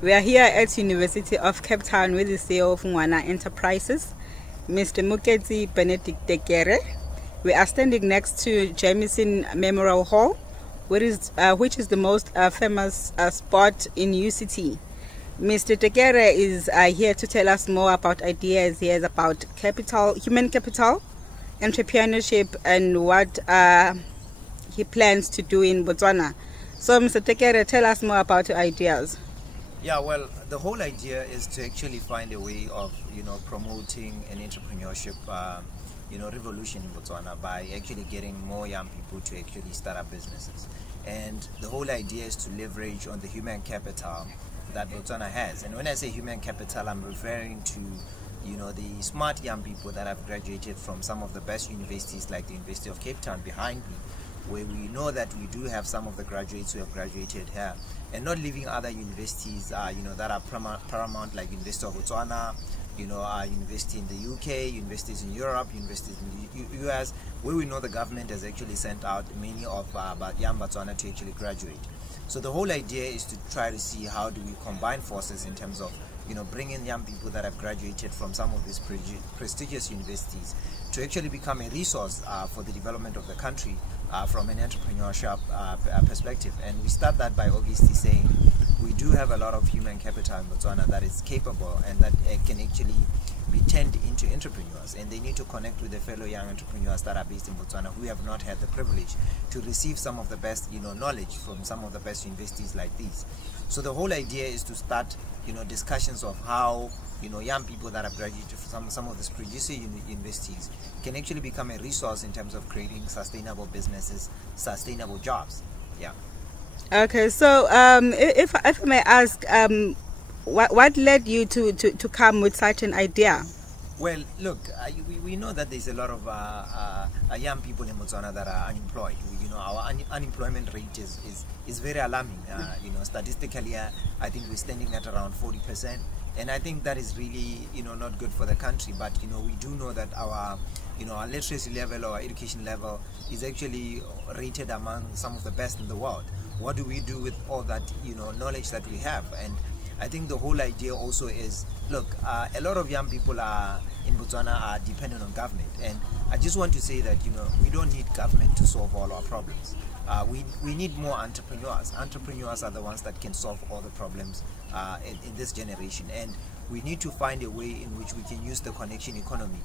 We are here at University of Cape Town with the CEO of Ngwana Enterprises, Mr. Moketsi Benedict Tekere. We are standing next to Jameson Memorial Hall, which is the most famous spot in UCT. Mr. Tekere is here to tell us more about ideas he has about capital, human capital, entrepreneurship, and what he plans to do in Botswana. So, Mr. Tekere, tell us more about your ideas. Yeah, well, the whole idea is to actually find a way of, promoting an entrepreneurship, revolution in Botswana by actually getting more young people to actually start up businesses. And the whole idea is to leverage on the human capital that Botswana has. And when I say human capital, I'm referring to, the smart young people that have graduated from some of the best universities like the University of Cape Town behind me, where we know that we do have some of the graduates who have graduated here, and not leaving other universities, that are paramount, like University of Botswana, university in the UK, universities in Europe, universities in the US, where we know the government has actually sent out many of young Botswana to actually graduate. So the whole idea is to try to see how do we combine forces in terms of bring in young people that have graduated from some of these prestigious universities to actually become a resource for the development of the country from an entrepreneurship perspective. And we start that by obviously saying we do have a lot of human capital in Botswana that is capable and that can actually be turned into entrepreneurs, and they need to connect with the fellow young entrepreneurs that are based in Botswana who have not had the privilege to receive some of the best knowledge from some of the best universities like these. So the whole idea is to start discussions of how young people that have graduated from some of these prestigious universities can actually become a resource in terms of creating sustainable businesses, sustainable jobs. Yeah. Okay, so if I may ask, what led you to come with such an idea? Well, look, we know that there's a lot of young people in Botswana that are unemployed. Our unemployment rate is very alarming. Statistically, I think we're standing at around 40%, and I think that is really not good for the country. But we do know that our our literacy level or education level is actually rated among some of the best in the world. What do we do with all that knowledge that we have? And I think the whole idea also is, look, a lot of young people in Botswana are dependent on government, and I just want to say that we don't need government to solve all our problems. We need more entrepreneurs. Entrepreneurs are the ones that can solve all the problems in this generation, and we need to find a way in which we can use the connection economy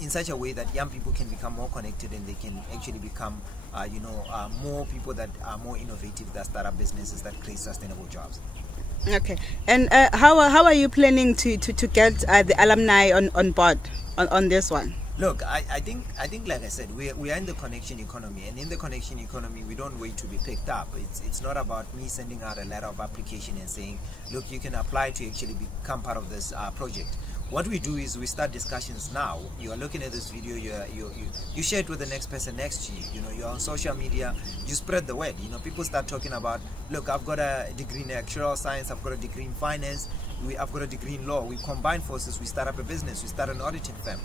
in such a way that young people can become more connected, and they can actually become more people that are more innovative, that start up businesses that create sustainable jobs. Okay, and how are you planning to get the alumni on board on this one? Look, I think like I said, we are in the connection economy, and in the connection economy we don't wait to be picked up. It's not about me sending out a letter of application and saying, look, you can apply to actually become part of this project. What we do is we start discussions now. You are looking at this video, you share it with the next person next to you. You're on social media, you spread the word. People start talking about, look, I've got a degree in actuarial science, I've got a degree in finance, I've got a degree in law. We combine forces, we start up a business, we start an auditing firm.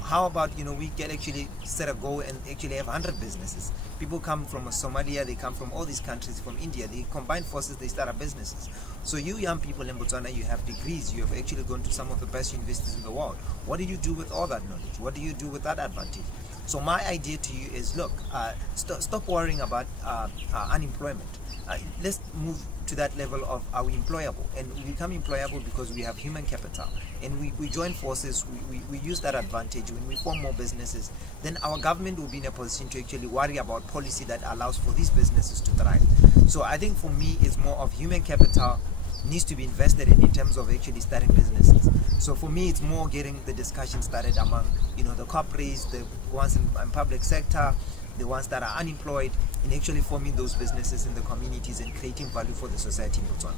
How about we can actually set a goal and actually have 100 businesses? People come from Somalia, they come from all these countries, from India, they combine forces, they start up businesses. So you young people in Botswana, you have degrees, you have actually gone to some of the best universities in the world. What do you do with all that knowledge? What do you do with that advantage? So my idea to you is, look, stop worrying about unemployment. Let's move to that level of, are we employable? And we become employable because we have human capital, and we join forces, we use that advantage. When we form more businesses, then our government will be in a position to actually worry about policy that allows for these businesses to thrive. So I think for me, it's more of human capital needs to be invested in terms of actually starting businesses. So for me, it's more getting the discussion started among the corporates, the ones in public sector, the ones that are unemployed, in actually forming those businesses in the communities and creating value for the society in Botswana.